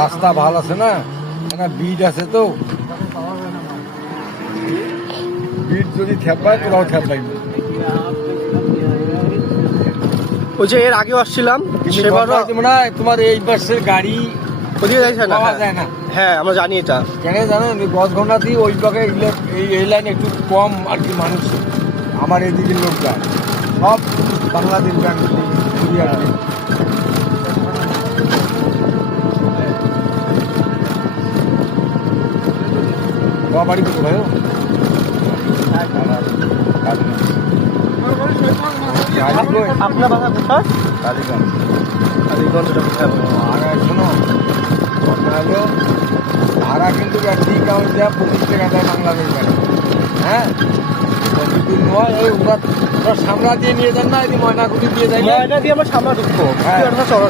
রাস্তা ভালো আছে না, একটা বিট আছে তো, বিট যদি থেপায় তোরাও থেপাই। ওই যে এর আগেও আসছিলাম মনে হয় তোমার এই বাসের গাড়ি ওদিকে যাইছে না, পাওয়া যায় না। হ্যাঁ আমরা জানি এটা। কেন জানো, 10 ঘন্টা দিয়ে ওই পাকে এই লাইনে একটু কম আর কি মানুষ। আমার এদিকের লোক যায় সব বাংলাদেশ ব্যাংক বাড়ি করতে ভাই আপনার বাসা কোথায়? কালীগঞ্জ। কালীগঞ্জটা কোথায়? আর শোনো, কথা হলো ভাড়া কিন্তু ঠিক কাউন্ট দেওয়া 25 টাকা দেয় বাংলাদেশ ব্যাংক। হ্যাঁ, প্রতিদিন নয়, এই ওরা সামলা দিয়ে নিয়ে যান না, এই ময়নাগুড়ি দিয়ে দেয়, ময়না দিয়ে আমরা সামনে ঢুকবো। হ্যাঁ। চলো